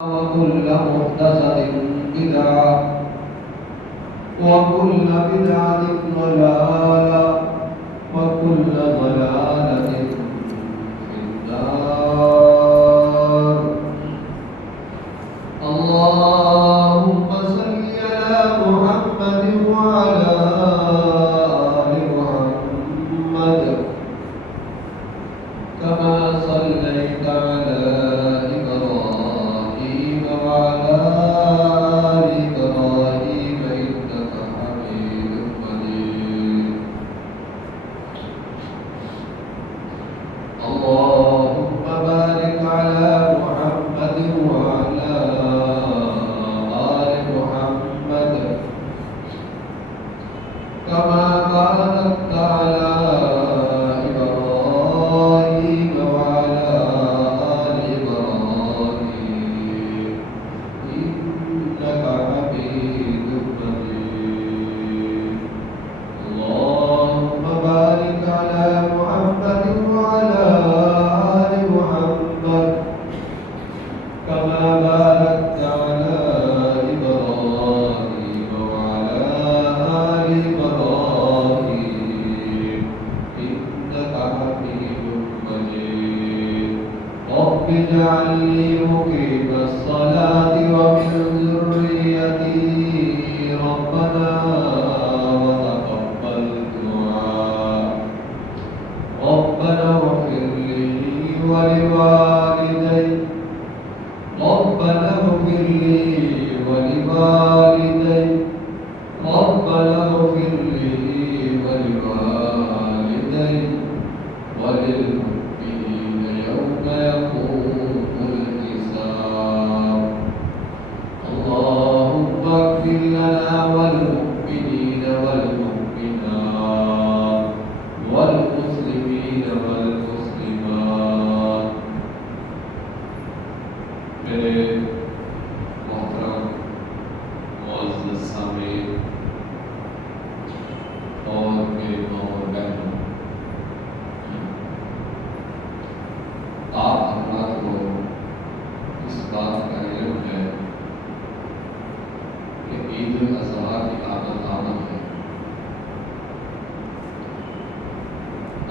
وكل محدثة بدعة وكل بدعة ضلالة وكل ضلالة في النار. اللهم صل على محمد وعلى آل محمد كما صليت على إبراهيم وعلى آل إبراهيم إنك حميد مجيد. اللهم بارك على محمد وعلى آل محمد كما باركت على إبراهيم وعلى آل إبراهيم إنك حميد مجيد. اللهم بارك على محمد وعلى آل محمد كما باركت على إبراهيم وعلى آل إبراهيم إنك حميد مجيد. رب اجعلني مقيم الصلاة ومن ذريتي ربنا وتقبل دعاء. ربنا اغفر لي ولوالدي ربنا اغفر لي ولوالدي ربنا اغفر لي ولوالدي وللمؤمنين يوم يقوم الحساب. اللهم اغفر لنا والمؤمنين والمؤمنات والمسلمين والمسلمات. میرے محترم معزز سامعین اور میرے ماں اور بہنوں، آپ حضرات کو اس بات کا علم ہے کہ عید الاضحیٰ کی آمد ہے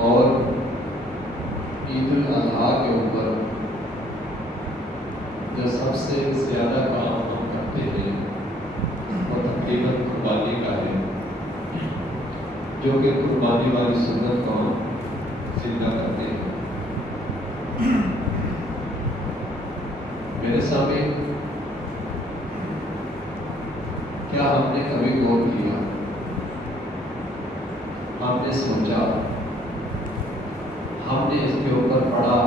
اور عید الاضحیٰ کے اوپر جو سب سے زیادہ کام ہم کرتے ہیں وہ تقریباً قربانی کا ہے، جو کہ قربانی والی سنت کو ہم زندہ کرتے ہیں۔ میرے سامنے کیا ہم نے کبھی غور کیا، ہم نے سوچا، ہم نے اس کے اوپر پڑھا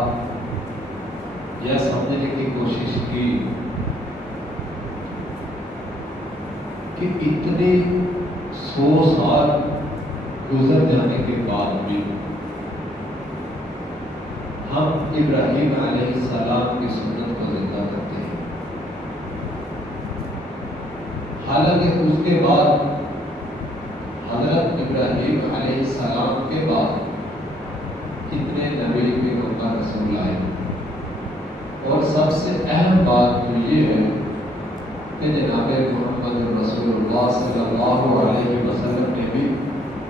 یا سمجھنے کی کوشش کی کہ اتنے 100 سال گزر جانے کے بعد بھی ہم ابراہیم علیہ السلام کی سنت کو زندہ کرتے ہیں، حالانکہ اس کے بعد حضرت ابراہیم علیہ السلام کے بعد اتنے نبی پیغمبر رسول آئے، اور سب سے اہم بات تو یہ ہے کہ جناب محمد رسول اللہ صلی اللہ علیہ وسلم نے بھی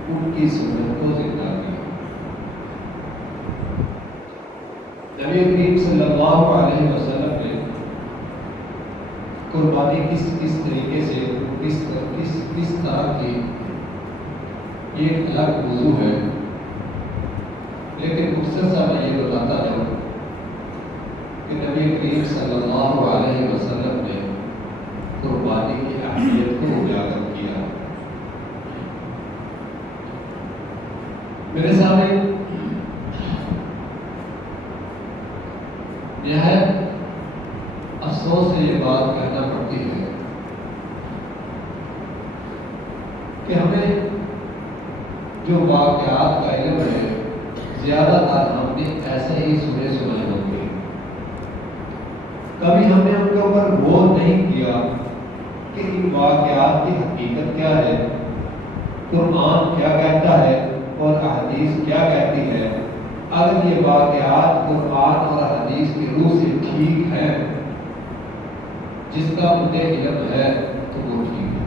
ان کی سنت کو زندہ کیا۔ نبی کریم صلی اللہ علیہ وسلم نے قربانی کس طریقے سے کس طرح کی، یہ ایک الگ موضوع ہے، لیکن مختصر میں یہ بتاتا ہوں کہ نبی کریم صلی اللہ علیہ وسلم نے قربانی کی اہمیت کو اجاگر کیا۔ میرے سامنے نہایت افسوس سے یہ بات کہنا پڑتی ہے کہ ہمیں جو واقعات کا علم ہے زیادہ تر ہم نے ایسے ہی سنے ہوں گے، کبھی ہم نے ان کے اوپر غور نہیں کیا کہ ان واقعات کی حقیقت کیا ہے، قرآن کیا کہتا ہے اور احادیث کیا کہتی ہے۔ اگر یہ واقعات قرآن اور حدیث کی روح سے ٹھیک ہیں جس کا مجھے علم ہے تو وہ ٹھیک ہے،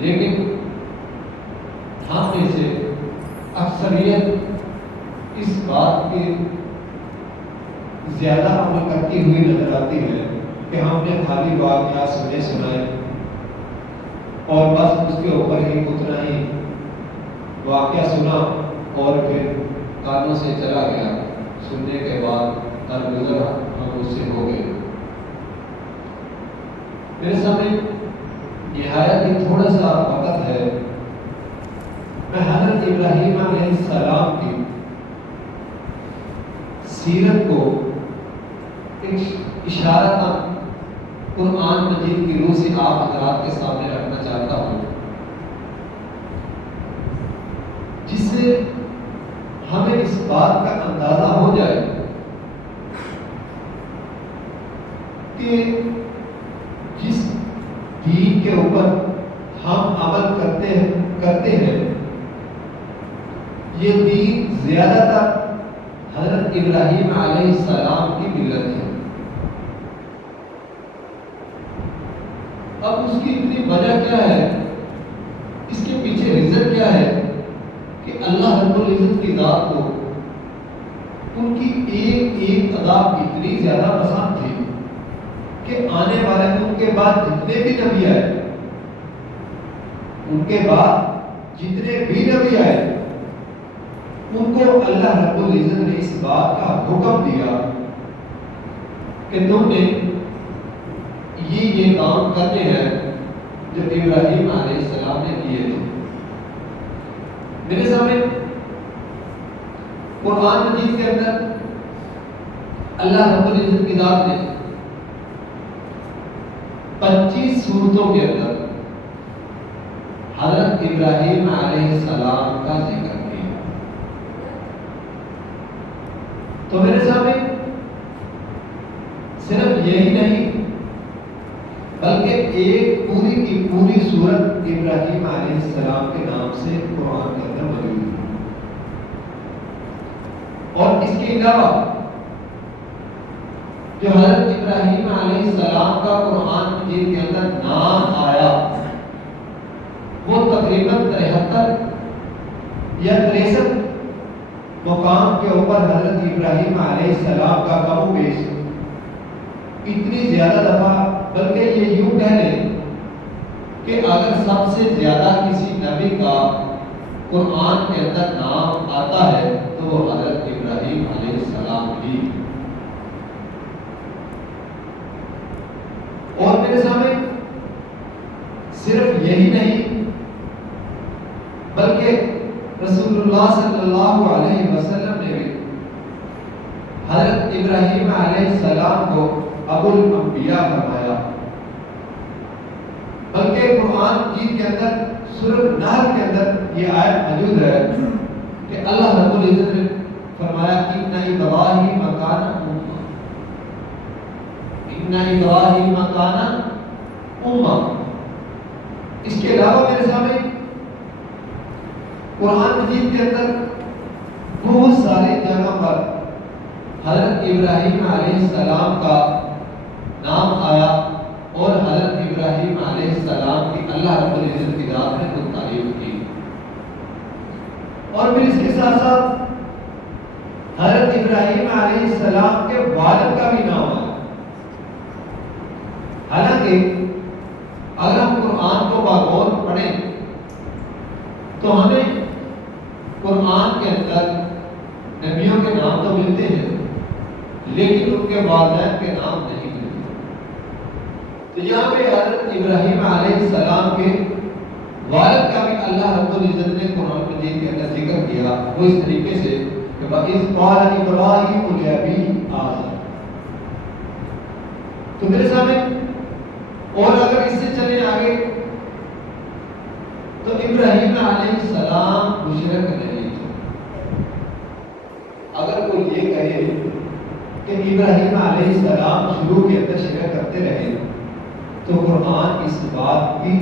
لیکن ہم میں سے اکثریت اس بات کی زیادہ عمل کرتی ہوئی نظر آتی ہے کہ ہم نے خالی واقعات سنائے اور بس اس کے اوپر ہی اتنا ہی واقعہ سنا اور پھر کانوں سے چلا گیا، سننے کے بعد درگزر ہم اس سے ہو گئے۔ میرے سامنے نہایت ہی تھوڑا سا وقت ہے، میں حضرت ابراہیم علیہ السلام کی سیرت کو اشارتاً قرآن مجید کی روح سے آپ حضرات کے سامنے رکھنا چاہتا ہوں، جس سے ہمیں اس بات کا اندازہ ہو جائے کہ جس دین کے اوپر ہم عمل کرتے ہیں یہ دین زیادہ تر حضرت ابراہیم علیہ السلام کی ملت ہے۔ اب اس کی اتنی وجہ کیا ہے، اس کے پیچھے ریزن کیا ہے کہ اللہ رب العزت کی ذات کو ان کی ایک ایک ادا اتنی زیادہ پسند تھی کہ آنے والے ان کے بعد جتنے بھی نبی آئے، ان کے بعد جتنے بھی نبی آئے، ان کو اللہ رب العزت نے اس بات کا حکم دیا کہ تم نے یہ کام کرنے ہیں جو ابراہیم علیہ السلام نے کیے تھے۔ میرے سامنے قرآن مجید کے اندر اللہ رب العزت کی ذات نے 25 سورتوں کے اندر حضرت ابراہیم علیہ السلام کا ذکر کیا۔ تو میرے سامنے صرف یہی نہیں بلکہ ایک پوری کی پوری سورت ابراہیم علیہ السلام کے نام سے قرآن کے اندر موجود ہے، اور اس کے علاوہ جو حضرت ابراہیم علیہ السلام کا قرآن مجید کے اندر نام آیا وہ تقریباً 73 یا 63 مقام کے اوپر حضرت ابراہیم علیہ السلام کا کم و بیش اتنی زیادہ دفعہ، بلکہ یہ یوں کہہ لیں کہ اگر سب سے زیادہ کسی نبی کا قرآن کے اندر نام آتا ہے تو وہ حضرت ابراہیم علیہ السلام ہی۔ اور میرے سامنے صرف یہی نہیں بلکہ رسول اللہ صلی اللہ علیہ وسلم نے بھی حضرت ابراہیم علیہ السلام کو ابو الانبیاء فرمایا، بلکہ قرآن مجید کے اندر سورۃ نحل کے اندر یہ آیت موجود ہے کہ اللہ رب العزت نے فرمایا ان ابراہیم کان امہ، ان ابراہیم کان امہ۔ اس کے علاوہ میرے سامنے قرآن مجید کے اندر بہت ساری جگہ پر حضرت ابراہیم علیہ السلام کا نام آیا اور حضرت ابراہیم علیہ السلام کی اللہ رب العزت کی ذات نے خود تعریف کی، اور پھر اس کے ساتھ ساتھ حضرت ابراہیم علیہ السلام کے والد کا بھی نام آیا۔ حالانکہ اگر ہم قرآن کو باغور پڑھیں تو ہمیں قرآن کے اندر نبیوں کے نام تو ملتے ہیں لیکن ان کے والدین کے نام نہیں ملتے۔ تو یہاں پہ حضرت ابراہیم علیہ السلام کے والد کا بھی اللہ رب العزت نے قرآن مجید کے اندر ذکر کیا، وہ اس طریقے سے کہ وَإِذْ قَالَ إِبْرَاهِيمُ لِأَبِيهِ آزَرَ۔ تو میرے سامنے اور اگر اس سے چلے آگے تو ابراہیم علیہ السلام مشرک نہیں تھے۔ اگر کوئی یہ کہے کہ ابراہیم علیہ السلام شروع کے اندر شرک کرتے رہے تو قرآن اس بات کی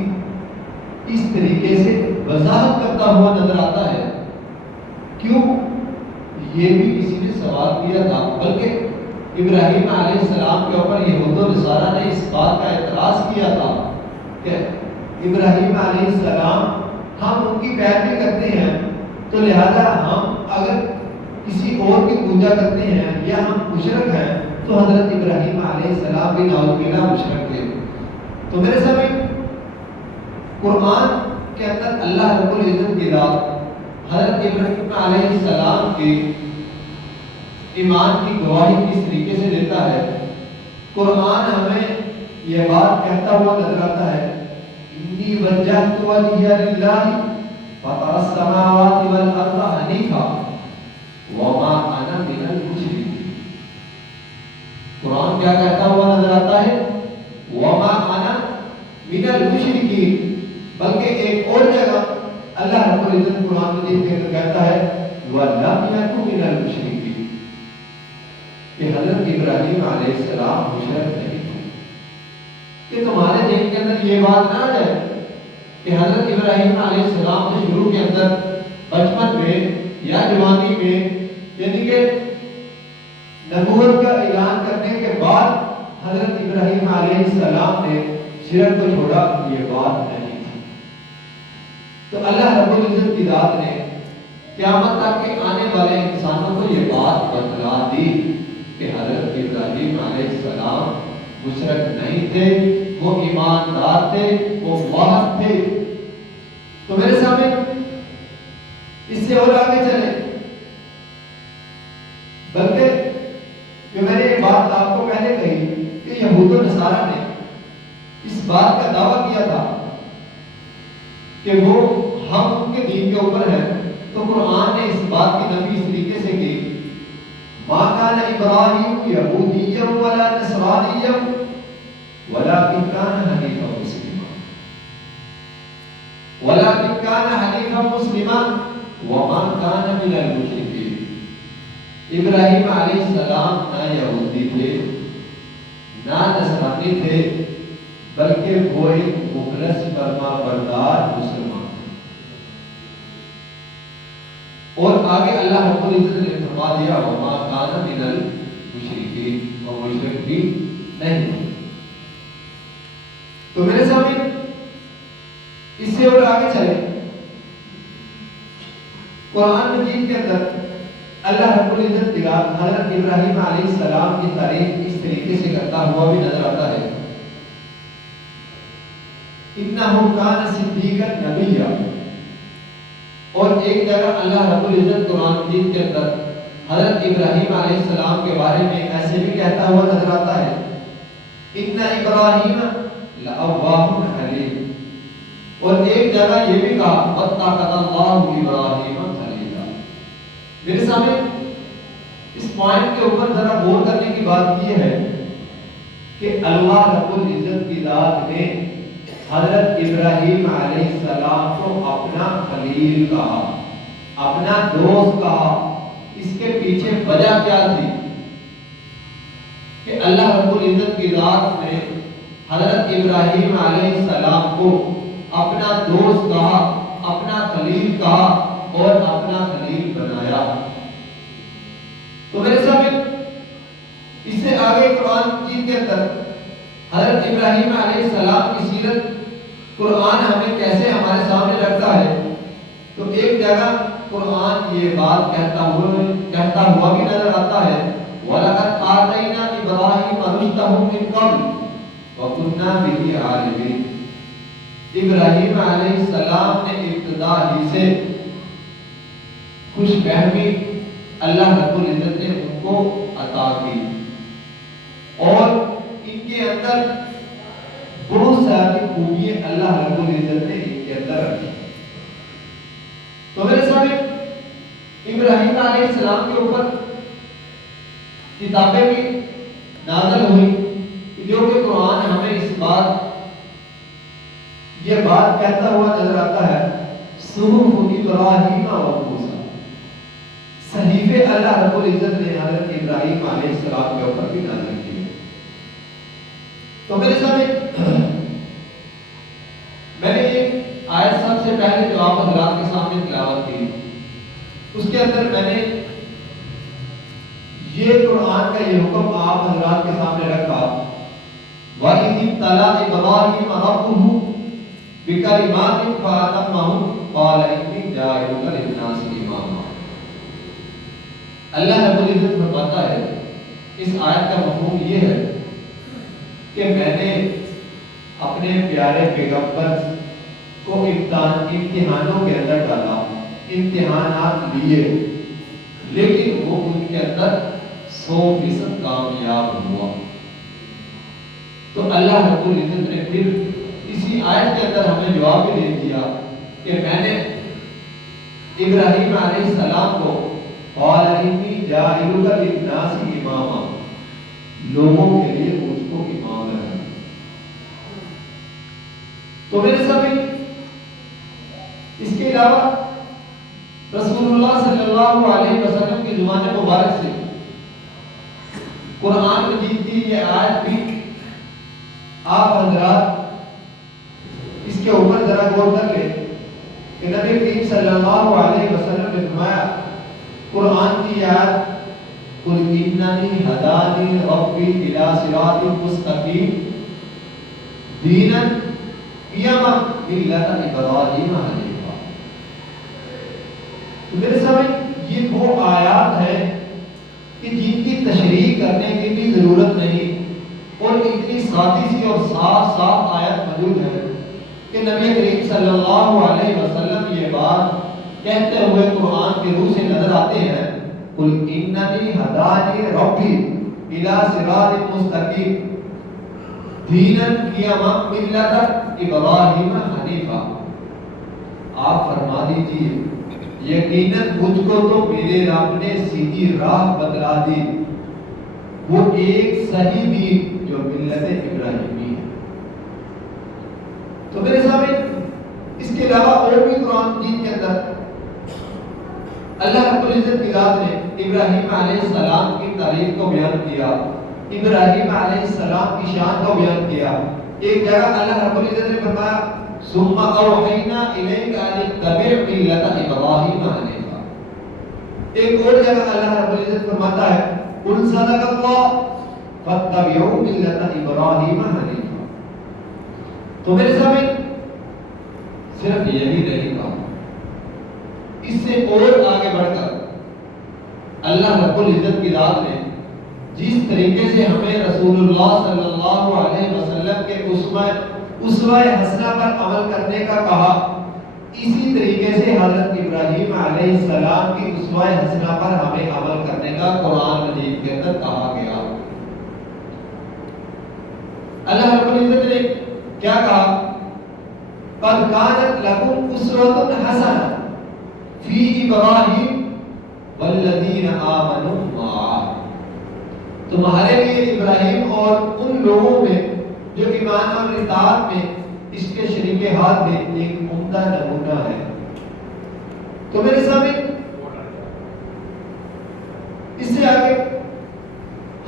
اس طریقے سے وضاحت کرتا ہوا نظر آتا ہے۔ کیوں؟ یہ بھی کسی نے سوال کیا تھا، بلکہ ابراہیم علیہ السلام کے اوپر یہود و نصارہ نے اس بات کا اعتراض کیا تھا کہ ابراہیم علیہ السلام ہم ان کی پیروی کرتے ہیں، تو لہذا ہم اگر کسی اور کی پوجا کرتے ہیں یا ہم مشرک ہیں تو حضرت ابراہیم علیہ السلام بھی نعوذ باللہ مشرک تھے۔ تو میرے سامنے قرآن کے اندر اللہ رب العزت کی ذات حضرت ابراہیم علیہ السلام کے ایمان کی گواہی کس طریقے سے دیتا ہے۔ قرآن ہمیں یہ بات کہتا ہوا نظر آتا ہے، انی وجہت وجہی للہ فطر السماوات والارض حنیفا وما انا من المشرکین۔ قرآن کیا کہتا ہوا نظر آتا ہے؟ وما انا من المشرکین۔ بلکہ ایک اور جگہ اللہ رب العزت قرآن مجید کے اندر کہتا ہے وَلَمْ يَكُنْ مِنَ الْمُشْرِكِينَ، کہ حضرت ابراہیم علیہ السلام مشرک نہیں تھے۔ کہ تمہارے ذہن کے اندر یہ بات نہ آ جائے کہ حضرت ابراہیم علیہ السلام نے شروع کے اندر بچپن میں یا جوانی میں یعنی کہ نبوت کا اعلان کرنے کے بعد حضرت ابراہیم علیہ السلام نے شرک کو چھوڑا، یہ بات نہیں تھی۔ تو اللہ رب العزت کی ذات نے قیامت تک کے آنے والے انسانوں کو یہ بات بتلا دی کہ حضرت ابراہیم علیہ السلام مشرک نہیں تھے، وہ ایماندار تھے، وہ واحد تھے۔ تو میرے سامنے اس سے اور آگے چلے، بلکہ جو میں نے یہ بات آپ کو پہلے کہی کہ یہود و نصارہ نے اس بات کا دعویٰ کیا تھا کہ وہ ہم ان کے دین کے اوپر ہیں، تو قرآن نے اس بات کی نفی اس طریقے سے کی، ما کان ابراہیم یہودیا ولا نصرانیا ولکن کان حنیفا مسلما وما کان من المشرکین۔ ابراہیم علیہ السلام نہ یہودی تھے نہ نصرانی تھے، بلکہ وہ ایک مخلص فرما بردار مسلمان تھے۔ اور آگے اللہ رب العزت نے فرما دیا وما کان من المشرکین، وہ مشرک بھی نہیں تھے۔ تو میرے سامنے اس سے اور آگے چلے، قرآن مجید کے اندر اللہ رب العزت حضرت ابراہیم علیہ السلام کی تعریف اس طریقے سے کرتا ہوا بھی نظر آتا ہے، انہو کان صدیقا نبیا۔ اور ایک جگہ اللہ رب العزت قرآن مجید کے اندر حضرت ابراہیم علیہ السلام کے بارے میں ایسے بھی کہتا ہوا نظر آتا ہے، ان ابراہیم لأواہ حلیم۔ اور ایک جگہ یہ بھی کہا واتخذ اللہ ابراہیم خلیلا۔ میرے سامنے اس پوائنٹ کے اوپر ذرا غور کرنے کی بات یہ ہے کہ اللہ رب العزت کی ذات نے حضرت ابراہیم علیہ السلام کو اپنا خلیل کہا، اپنا دوست کہا۔ اس کے پیچھے وجہ کیا تھی کہ اللہ رب العزت کی ذات نے حضرت ابراہیم علیہ السلام کو اپنا دوست کہا، اپنا خلیل کہا اور اپنا خلیل بنایا۔ تو میرے سامنے اس سے آگے قرآن مجید کے اندر حضرت ابراہیم علیہ السلام کی سیرت قرآن ہمیں کیسے ہمارے سامنے رکھتا ہے، تو ایک جگہ قرآن یہ بات کہتا ہوا بھی نظر آتا ہے وَلَقَدْ آتَيْنَا إِبْرَاهِيمَ رُشْدَهُ مِنْ قَبْلُ وَكُنَّا بِهِ عَالِمِينَ۔ ابراہیم علیہ السلام نے ابتدا ہی سے خوش فہمی اللہ رب العزت نے ان کو عطا کی اور ان کے اندر بہت ساری خوبیاں اللہ رب العزت نے ان کے اندر رکھی۔ تو میرے سامنے ابراہیم علیہ السلام کے اوپر کتابیں بھی نازل ہوئی جو کہ قرآن ہمیں اس بات یہ بات کہتا ہوا نظر آتا ہے صحف ابراہیم و موسیٰ، صحیفے اللہ رب العزت نے حضرت ابراہیم علیہ السلام کے اوپر بھی نازل کیے۔ تو میرے سامنے میں نے ایک آیت سب سے پہلے جو آپ حضرات کے سامنے تلاوت کی، اس کے اندر میں نے یہ یہ قرآن کا یہ حکم آپ حضرات کے سامنے رکھا وَإِذِ ابْتَلَىٰ إِبْرَاهِيمَ رَبُّهُ بِكَلِمَاتٍ فَأَتَمَّهُنَّ قَالَ إِنِّي جَاعِلُكَ لِلنَّاسِ إِمَامًا۔ اللہ رب العزت فرماتا ہے اس آیت کا مفہوم یہ ہے کہ میں نے اپنے پیارے پیغمبر کو امتحانوں کے اندر ڈالا، امتحانات لیے، لیکن وہ ان کے اندر 100% کامیاب ہوا۔ تو اللہ رب العزت نے پھر اسی آیت کے اندر ہمیں جواب بھی دے دیا کہ میں نے ابراہیم علیہ السلام کو قال انی جاعلک للناس اماما، لوگوں کے لیے مجھ کو امام ہے۔ تو میرے سامنے اس کے علاوہ رسول اللہ صلی اللہ علیہ وسلم کی زبان مبارک سے قرآن مجید کی یہ آیت بھی آپ حضرات اس کے اوپر ذرا غور کر لیں کہ نبی کریم صلی اللہ علیہ وسلم نے فرمایا قرآن کی آیت قل اننی ہدانی ربی الی صراط مستقیم دینا قیما ملت ابراہیم حنیفا۔ تو میرے سامنے یہ وہ آیات ہیں کہ جن کی تشریح کرنے کی بھی ضرورت نہیں، اور اتنی سادی سی اور صاف صاف آیت موجود ہے کہ نبی کریم صلی اللہ علیہ وسلم یہ بات کہتے ہوئے قرآن کے روح سے نظر آتے ہیں قل اننی ہدانی ربی الی صراط مستقیم دینا قیما ملت ابراہیم حنیفا۔ آپ فرما دیجیے یقیناً مجھ کو تو میرے رب نے سیدھی راہ بتلا دی، وہ ایک صحیح دین جو ملت ابراہیمی ہے۔ تو میرے سامنے اس کے علاوہ اور بھی قرآن مجید کے اندر اللہ رب العزت کی ذات نے ابراہیم علیہ السلام کی تعریف کو بیان کیا، ابراہیم علیہ السلام کی شان کو بیان کیا۔ ایک جگہ اللہ رب العزت نے فرمایا ثم اوحینا الیک ان اتبع ملت ابراہیم حنیفا۔ ایک اور جگہ اللہ رب العزت فرماتا ہے قل صدق اللہ فاتبعوا ملت ابراہیم حنیفا۔ تو میرے سامنے صرف یہی نہیں کہا، اس سے اور آگے بڑھ کر اللہ رب العزت کی ذات نے جس طریقے سے ہمیں رسول اللہ صلی اللہ علیہ وسلم کے اسوہ حسنہ پر عمل کرنے کا کہا، اسی طریقے سے حضرت ابراہیم علیہ السلام کی اسوہ حسنہ پر ہمیں عمل کرنے کا قرآن مجید کے اندر کہا گیا۔ اللہ رب العزت نے کیا کہا قد کانت لکم اسوۃ حسنہ فی ابراہیم والذین آمنوا معہ۔ تمہارے لیے ابراہیم اور ان لوگوں میں جو ایمان اور اطاعت میں اس کے شریک ہاتھ میں ایک عمدہ نمونہ ہے۔ تو میرے سامنے اس سے آگے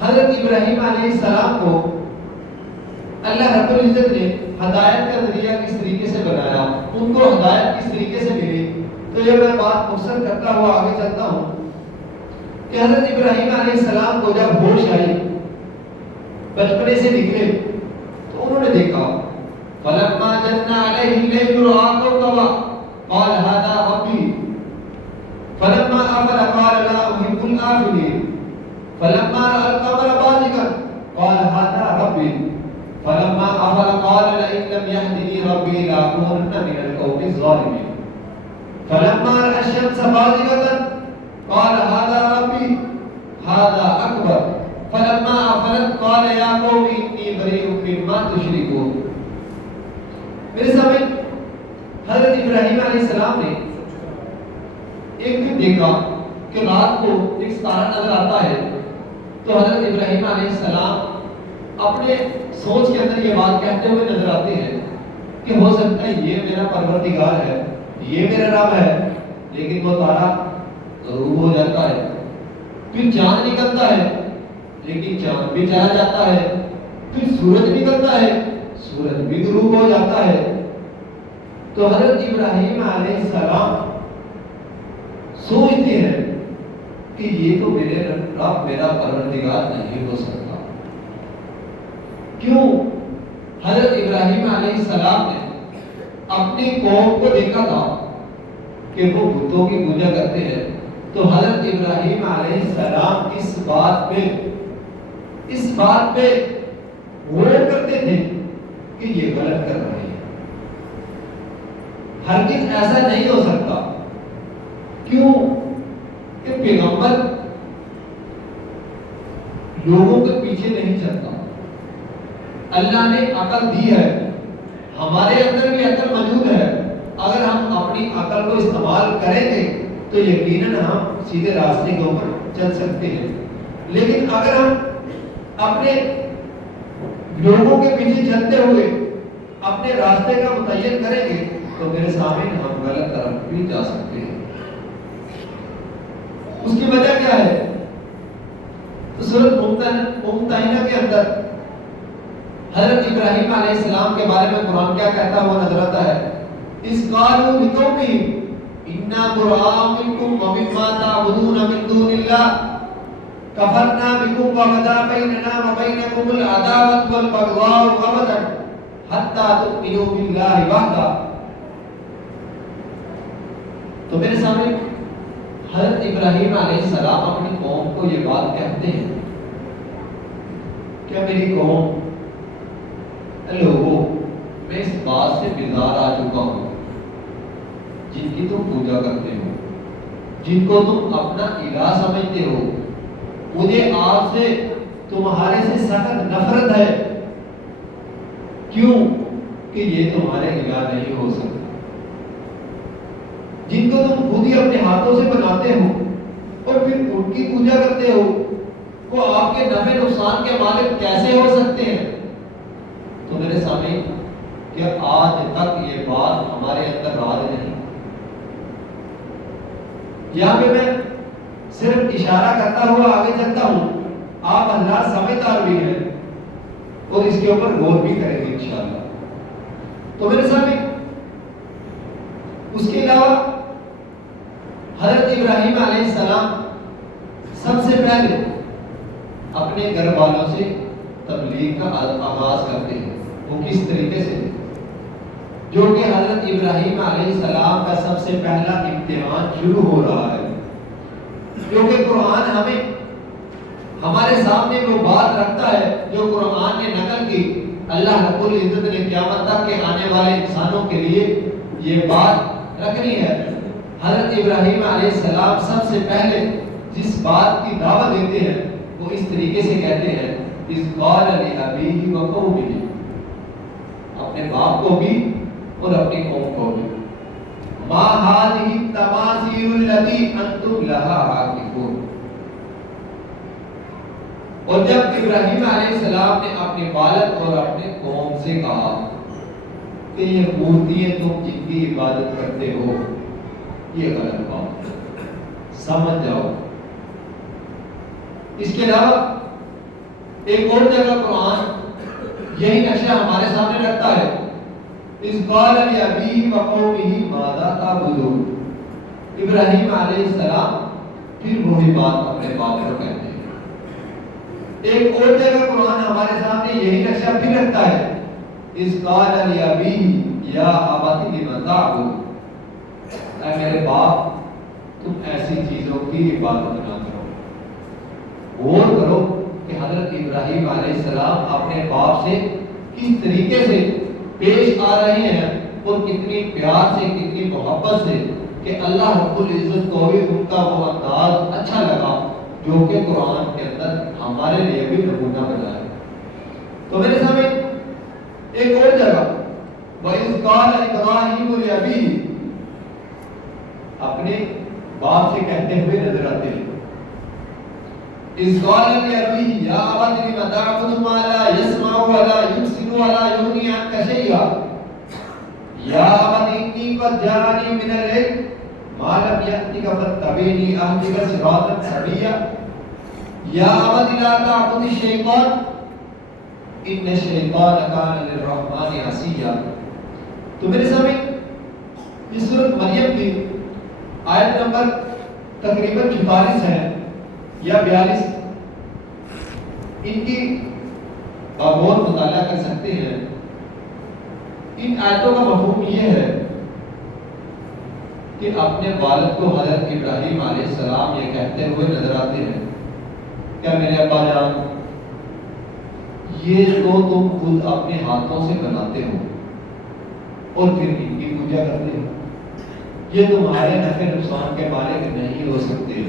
حضرت ابراہیم علیہ السلام کو اللہ رب العزت نے ہدایت کا ذریعہ کس طریقے سے بنایا، ان کو ہدایت کس طریقے سے ملی۔ تو یہ میں بات مختصر کرتا ہوا آگے چلتا ہوں کہ حضرت ابراہیم علیہ السلام کو جب ہوش آئی، بچپنے سے نکلے، تو انہوں نے دیکھا فَلَمَّا جَنَّ عَلَيْهِ اللَّيْلُ رَأَىٰ كَوْكَبًا قَالَ هَٰذَا رَبِّي فَلَمَّا أَفَلَ قَالَ لَا أُحِبُّ الْآفِلِينَ فَلَمَّا رَأَى الْقَمَرَ بَازِغًا قَالَ هَٰذَا رَبِّي فَلَمَّا أَفَلَ قَالَ لَئِن لَّمْ يَهْدِنِي رَبِّي لَأَكُونَنَّ مِنَ الْقَوْمِ الظَّالِمِينَ فَلَمَّا رَأَى الشَّمْسَ بَازِغَةً قَالَ هَٰذَا رَبِّي هَٰذَا أَكْبَرُ فَلَمَّا أَفَلَتْ قَالَ يَا قَوْمِ إِنِّي بَرِيءٌ مِّمَّا تُشْرِكُونَ۔ میرے سامنے حضرت ابراہیم علیہ السلام نے ایک دن دیکھا کہ رات کو ایک ستارہ نظر آتا ہے، تو حضرت ابراہیم علیہ السلام اپنے سوچ کے اندر یہ بات کہتے ہوئے نظر آتے ہیں کہ ہو سکتا ہے یہ میرا پروردگار ہے، یہ میرا رب ہے، لیکن وہ تارا غروب ہو جاتا ہے، پھر چاند نکلتا ہے لیکن چاند بھی چلا جاتا ہے، پھر سورج نکلتا ہے، سورج بھی غروب ہو جاتا ہے۔ تو حضرت ابراہیم علیہ السلام سوچتے ہیں کہ یہ تو میرے رب میرا پروردگار نہیں ہو سکتا. کیوں؟ حضرت ابراہیم علیہ السلام نے اپنی قوم کو دیکھا تھا کہ وہ بتوں کی پوجا کرتے ہیں. تو حضرت ابراہیم علیہ السلام اس بات پہ غور کرتے تھے کہ یہ غلط کر رہے ہیں. ہرگز ایسا نہیں ہو سکتا. کیوں؟ کہ پیغمبر لوگوں کے پیچھے نہیں چلتا. اللہ نے عقل دی ہے، ہمارے اندر بھی عقل موجود ہے. اگر ہم اپنی عقل کو استعمال کریں گے تو یقیناً ہم سیدھے راستے کے اوپر چل سکتے ہیں. لیکن اگر ہم اپنے لوگوں کے پیچھے چلتے ہوئے اپنے راستے کا متعین کریں گے تو میرے سامنے ہم غلط طرف بھی جا سکتے ہیں. اس کی وجہ کیا ہے؟ تو سورۃ ممتحنہ کے اندر حضرت ابراہیم علیہ السلام کے بارے میں قرآن کیا کہتا ہے وہ نظر آتا ہے. اِذْ قَالُوا لِقَوْمِهِمْ إِنَّا بُرَآءُ مِنْكُمْ وَمِمَّا تَعْبُدُونَ مِن دُونِ اللَّهِ كَفَرْنَا بِكُمْ وَبَدَا بَيْنَنَا وَبَيْنَكُمُ الْعَدَاوَةُ وَالْبَغْضَاءُ أَبَدًا حَتَّىٰ تُؤْمِنُوا بِاللَّهِ وَحْدَهُ. تو میرے سامنے حضرت ابراہیم علیہ السلام اپنی قوم کو یہ بات کہتے ہیں کہ میری قوم لوگوں میں اس بات سے بیزار آ چکا ہوں جن کی تم پوجا کرتے ہو، جن کو تم اپنا الہ سمجھتے ہو. مجھے آپ سے تمہارے سے سخت نفرت ہے. کیوں؟ کہ یہ تمہارے الہ نہیں ہو سکتے. جن کو تم خود ہی اپنے ہاتھوں سے بناتے ہو اور پھر ان کی پوجا کرتے ہو، وہ آپ کے نفع نقصان کے مالک کیسے ہو سکتے ہیں؟ تو میرے سامنے کہ آج تک یہ بات ہمارے اندر راج نہیں. یہاں پہ میں صرف اشارہ کرتا ہوا آگے چلتا ہوں. آپ اللہ سمجھدار بھی ہیں اور اس کے اوپر غور بھی کریں گے انشاءاللہ. تو میرے سامنے اس کے علاوہ حضرت ابراہیم علیہ السلام سب سے پہلے اپنے گھر والوں سے تبلیغ کا آغاز کرتے ہیں. وہ کس طریقے سے؟ جو کہ حضرت ابراہیم علیہ السلام کا سب سے پہلا امتحان شروع ہو رہا ہے. کیونکہ قرآن ہمیں ہمارے سامنے وہ بات رکھتا ہے جو قرآن نے نقل کی. اللہ رب العزت نے قیامت تک کے آنے والے انسانوں کے لیے یہ بات رکھنی ہے. حضرت ابراہیم علیہ السلام سب سے پہلے جس بات کی دعوت دیتے ہیں وہ اس طریقے سے کہتے ہیں اِذْ قَالَ لِأَبِيهِ وَقَوْمِهِ، اپنے باپ کو بھی اور اپنی قوم کو بھی. مَا هَٰذِهِ التَّمَاثِيلُ الَّتِي أَنتُمْ لَهَا عَاكِفُونَ. اور جب ابراہیم علیہ السلام نے اپنے والد اور اپنے قوم سے کہا کہ یہ مورتیاں تم جن کی عبادت کرتے ہو یہ غلط بات ہے، سمجھ جاؤ. اس کے علاوہ ایک اور جگہ قرآن یہی نقشہ ہمارے سامنے رکھتا ہے. اِذْ قَالَ لِأَبِيهِ وَقَوْمِهِ مَاذَا تَعْبُدُونَ. ابراہیم علیہ السلام پھر وہی بات اپنے باپ کو کہتے ہیں. ایک اور جگہ قرآن ہمارے سامنے یہی نقشہ پھر رکھتا ہے. اِذْ قَالَ لِأَبِيهِ يَا أَبَتِ لِمَ تَعْبُدُ. اے میرے باپ تم ایسی چیزوں کی عبادت نہ کرو. غور کرو کہ حضرت ابراہیم علیہ السلام اپنے باپ سے کس طریقے سے پیش آ رہے ہیں اور کتنی پیار سے کتنی محبت سے کہ اللہ رب العزت کو بھی ان کا وہ انداز اچھا لگا جو کہ قرآن کے اندر ہمارے لیے بھی نمونہ بنا ہے. تو میرے سامنے ایک اور جگہ وَإِذْ قَالَ إِبْرَاهِيمُ لِأَبِيهِ اپنے باپ سے کہتے ہوئے نظر آتے ہیں. اِذْ قَالَ لِأَبِيهِ يَا أَبَتِ لِمَ تَعْبُدُ مَا لَا يَسْمَعُ وَلَا يُبْصِرُ وَلَا يُغْنِي عَنكَ شَيْئًا يَا أَبَتِ إِنِّي قَدْ جَاءَنِي مِنَ الْعِلْمِ مَا لَمْ يَأْتِكَ فَاتَّبِعْنِي أَهْدِكَ صِرَاطًا سَوِيًّا يَا أَبَتِ لَا تَعْبُدِ الشَّيْطَانَ إِنَّ الشَّيْطَانَ كَانَ لِلرَّحْمَٰنِ عَصِيًّا. تو میرے سامنے یہ سورۃ مریم کی آیت نمبر تقریباً 44 ہے. یا 42 ان کی غور مطالعہ کر سکتے ہیں. ان آیتوں کا مفہوم یہ ہے کہ اپنے والد کو حضرت ابراہیم علیہ السلام یہ کہتے ہوئے نظر آتے ہیں، کیا میرے ابا جان، یہ تو تم خود اپنے ہاتھوں سے بناتے ہو اور پھر ان کی پوجا کرتے ہو، یہ تمہارے نفع نقصان کے مالک نہیں ہو سکتے،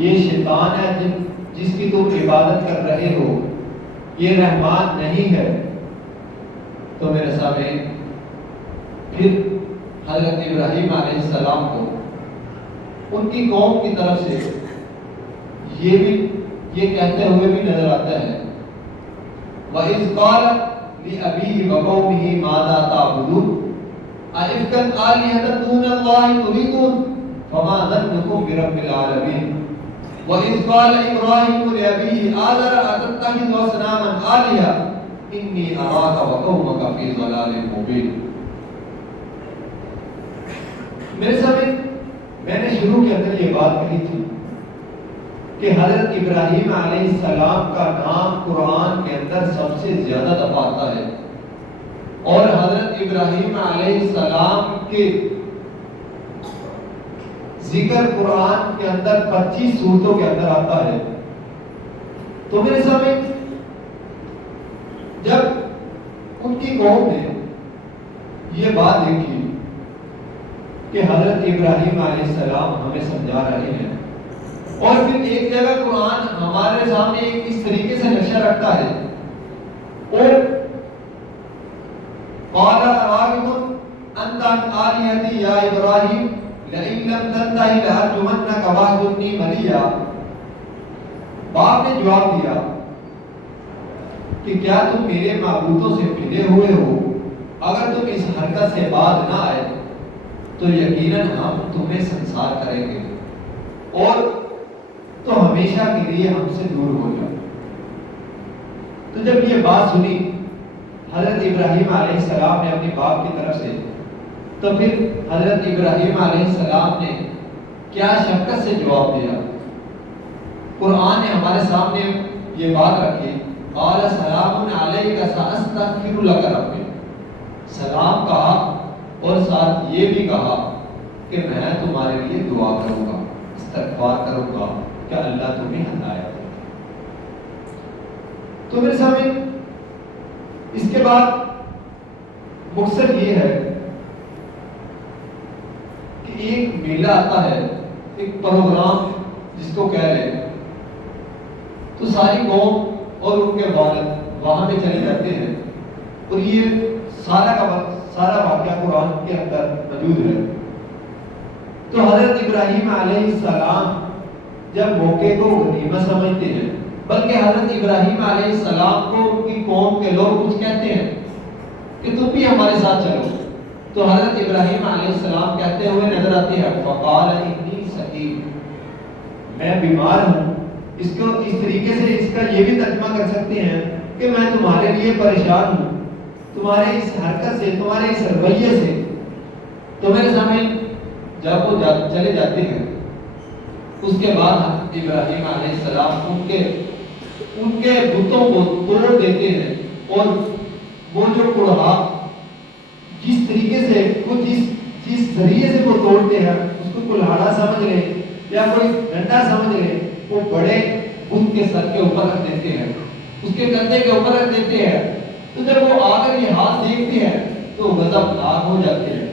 یہ شیطان ہے جس کی تم عبادت کر رہے ہو، یہ رحمان نہیں ہے. تو میرے سامنے پھر حضرت ابراہیم علیہ السلام کو ان کی قوم کی طرف سے یہ کہتے ہوئے بھی نظر آتا ہے، وَإِذْ قَالَ لِأَبِيهِ وَقَوْمِهِ مَاذَا تَعْبُدُونَ أَئِفْكًا آلِهَةً دُونَ اللَّهِ تُرِيدُونَ فَمَا ظَنُّكُم بِرَبِّ الْعَالَمِينَ وَإِذْ قَالَ إِبْرَاهِيمُ لِأَبِيهِ آزَرَ أَتَتَّخِذُ أَصْنَامًا آلِهَةً إِنِّي أَرَاكَ وَقَوْمَكَ فِي ضَلَالٍ مُبِينٍ. میرے سامنے میں نے شروع کے اندر یہ بات کہی تھی کہ حضرت ابراہیم علیہ السلام کا نام قرآن کے اندر سب سے زیادہ دفعہ آتا ہے، اور حضرت ابراہیم علیہ السلام کے ذکر قرآن کے اندر 25 سورتوں کے اندر آتا ہے. تو میرے سامنے جب ان کی قوم نے یہ بات دیکھی کہ حضرت ابراہیم علیہ السلام ہمیں سمجھا رہے ہیں، اور پھر ایک جگہ قرآن ہمارے سامنے اس طریقے سے نقشہ رکھتا ہے، اور قال راغب انت عن آلهتي یا ابراہیم لئن لم تنتهِ لأرجمنك واهجرني مليا. باپ نے جواب دیا کہ کیا تم میرے معبودوں سے پھرے ہوئے ہو؟ اگر تم اس حرکت سے باز نہ آئے تو یقیناً ہم تمہیں سنسار کریں گے اور تو ہمیشہ کے لیے ہم سے دور ہو جاؤ. تو جب یہ بات سنی حضرت ابراہیم علیہ السلام نے اپنے باپ کی طرف سے، تو پھر حضرت ابراہیم علیہ السلام نے کیا شفقت سے جواب دیا. قرآن نے ہمارے سامنے یہ بات رکھی، قال سلام علیک ساستغفر لک ربی. سلام کہا اور ساتھ یہ بھی کہا کہ میں تمہارے لیے دعا کروں گا، استغفار کروں گا کہ اللہ تمہیں ہدایت دے. تو میرے سامنے اس کے بعد مقصد یہ ہے کہ ایک میلہ آتا ہے، ایک پروگرام جس کو کہہ لیں، تو ساری قوم اور ان کے والد وہاں پہ چلے جاتے ہیں، اور یہ سارا واقعہ قرآن کے اندر موجود ہے. تو حضرت ابراہیم علیہ السلام جب موقع کو غنیمت سمجھتے ہیں، بلکہ حضرت ابراہیم علیہ السلام کو ان کی قوم کے لوگ کچھ کہتے ہیں کہ تم بھی ہمارے ساتھ چلو، تو حضرت ابراہیم علیہ السلام کہتے ہوئے نظر آتے ہیں، فقال انی سقیم، میں بیمار ہوں. اس کو اس طریقے سے اس کا یہ بھی ترجمہ کر سکتے ہیں کہ میں تمہارے لیے پریشان ہوں، تمہارے اس حرکت سے، تمہارے اس رویے سے. تو میرے سامنے جب وہ چلے جاتے ہیں، اس کے بعد حضرت ابراہیم علیہ السلام ان کے بتوں کو توڑ دیتے ہیں، اور وہ جو کڑہا جس طریقے سے جس ذریعے سے وہ توڑتے ہیں، اس کو کلہاڑا سمجھ لیں یا کوئی ڈنڈا سمجھ لیں، وہ بڑے بت کے سر کے اوپر رکھ دیتے ہیں، اس کے کندھے کے اوپر رکھ دیتے ہیں. تو جب وہ آ کر یہ ہاتھ دیکھتے ہیں تو غضبناک ہو جاتے ہیں.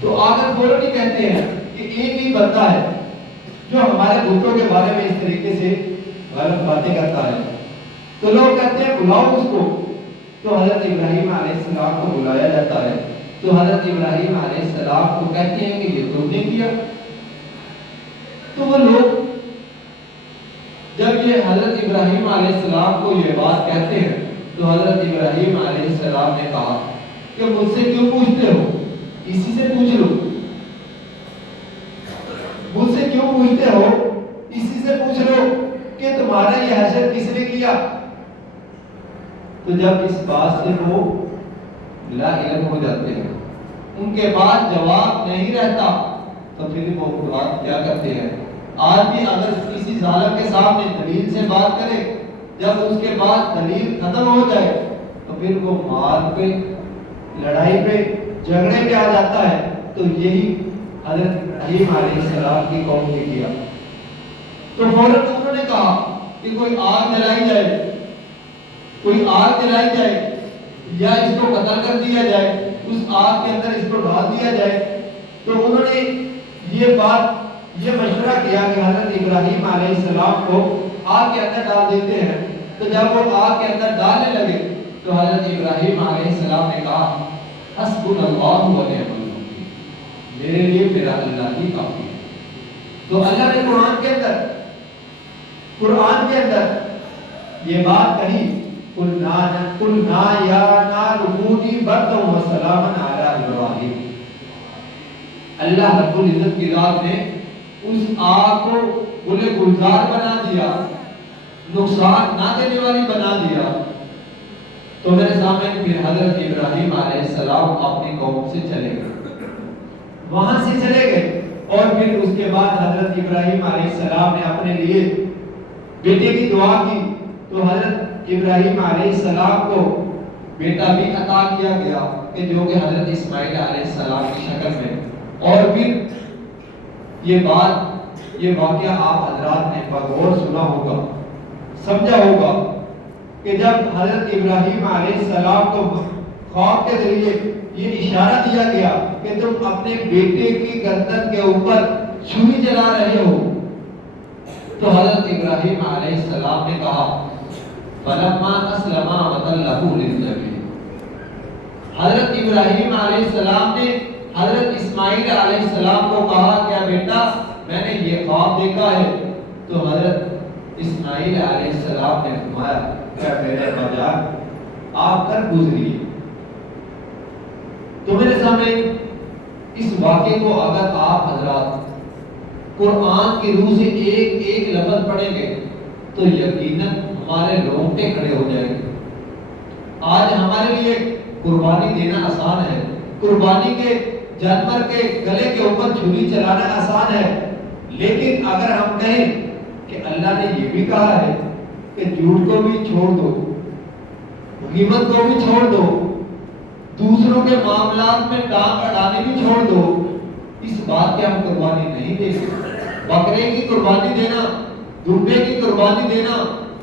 تو آ کر فوراً ہی کہتے ہیں کہ ایک ہی بندہ ہے جو ہمارے بتوں کے بارے میں اس طریقے سے غلط باتیں کرتا ہے. تو لوگ کہتے ہیں بلاؤ اس کو. تو حضرت ابراہیم علیہ السلام کو بلایا جاتا ہے. تو حضرت ابراہیم علیہ السلام کو کہتے ہیں کہ یہ تم نے کیا. تو وہ لوگ جب یہ حضرت ابراہیم علیہ السلام کو یہ بات کہتے ہیں، تو حضرت ابراہیم علیہ السلام نے کہا کہ مجھ سے کیوں پوچھتے ہو، اسی سے پوچھ لو. مجھ سے کیوں پوچھتے ہو، اسی سے پوچھ لو کہ تمہارا یہ حشر کس نے کیا. تو جب اس بات سے وہ لا علم ہو جاتے ہیں، ان کے بعد جواب نہیں رہتا، تو پھر وہ بات کیا کرتے ہیں آج بھی اگر کسی ظالم کے سامنے دلیل سے بات کرے، جب اس کے بعد دلیل ختم ہو جائے تو پھر وہ مار پہ، لڑائی پہ، جھگڑے پہ آ جاتا ہے۔ تو یہی حضرت ابراہیم علیہ السلام کی قوم نے کیا۔ تو فوراً انہوں نے کہا کہ کوئی آگ جلائی جائے، کوئی آگ جلائی جائے یا اس کو قتل کر دیا جائے، اس آگ کے اندر اس کو ڈال دیا جائے۔ تو انہوں نے یہ مشورہ کیا کہ حضرت ابراہیم علیہ السلام کو آگ کے اندر ڈال دیتے ہیں۔ تو جب وہ آگ کے اندر ڈالنے لگے تو حضرت ابراہیم علیہ السلام نے کہا حسبنا اللہ و نعم الوکیل، میرے لیے میرا اللہ ہی کافی ہے۔ تو اللہ نے قرآن کے اندر یہ بات کہی، قلنا یا نار کونی بردا و سلاما علی ابراہیم۔ اللہ رب العزت کی ذات نے اس آگ کو گلے گلزار بنا دیا، نقصان نہ دینے والی بنا دیا۔ تو میرے سامنے پھر حضرت ابراہیم علیہ السلام اپنی قوم سے چلے گئے، وہاں سے چلے گئے، اور پھر اس کے بعد حضرت ابراہیم علیہ السلام نے اپنے لیے بیٹے کی دعا کی۔ تو حضرت ابراہیم علیہ السلام کو بیٹا بھی عطا کیا گیا کہ جو کہ حضرت اسماعیل علیہ السلام کی شکل میں۔ اور پھر یہ واقعہ آپ حضرات نے بغور سنا ہوگا، سمجھا ہوگا کہ جب حضرت ابراہیم علیہ السلام کو خواب کے ذریعے یہ اشارہ دیا گیا کہ تم اپنے بیٹے کی گردن کے اوپر چھری چلا رہے ہو، تو حضرت ابراہیم علیہ السلام نے کہا فَلَمَّا أَسْلَمَا وَتَلَّهُ لِلْجَبِينِ۔ حضرت ابراہیم علیہ السلام نے حضرت اسماعیل علیہ السلام کو کہا کیا بیٹا میں نے یہ خواب دیکھا ہے؟ تو حضرت اسماعیل علیہ السلام نے فرمایا کیا میرے بجان آپ کر گزریے۔ تو میرے سامنے اس واقعے کو اگر آپ حضرات قرآن کی روح سے ایک ایک لفظ پڑھیں گے تو یقیناً ہمارے رونگٹے کھڑے ہو جائیں گے۔ آج ہمارے لیے قربانی دینا آسان ہے، قربانی کے جانور کے گلے کے اوپر چھری چلانا آسان ہے، لیکن اگر ہم کہیں کہ اللہ نے یہ بھی کہا ہے کہ جھوٹ کو بھی چھوڑ دو، غیبت کو بھی چھوڑ دو، دوسروں کے معاملات میں ٹانگ اڑانے بھی چھوڑ دو، اس بات کی ہم قربانی نہیں دے سکتے۔ بکرے کی قربانی دینا، دمبے کی قربانی دینا،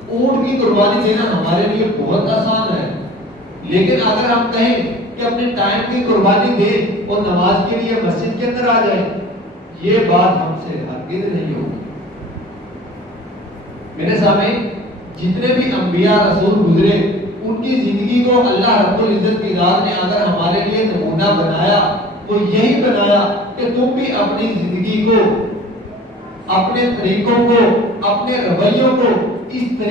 اونٹ کی قربانی دینا ہمارے لیے بہت آسان ہے، لیکن اگر ہم کہیں کہ اپنے ٹائم کی قربانی دیں اور نماز کے لیے مسجد کے اندر آ جائیں، یہ بات ہم سے ہرگز نہیں ہوگی۔ میرے سامنے جتنے بھی انبیاء رسول گزرے ان کی زندگی کو اللہ رب العزت کی ذات نے اگر ہمارے لیے نمونہ بنایا تو یہی بنایا کہ تم بھی اپنی زندگی کو، اپنے طریقوں کو، اپنے رویوں کو اس طریقے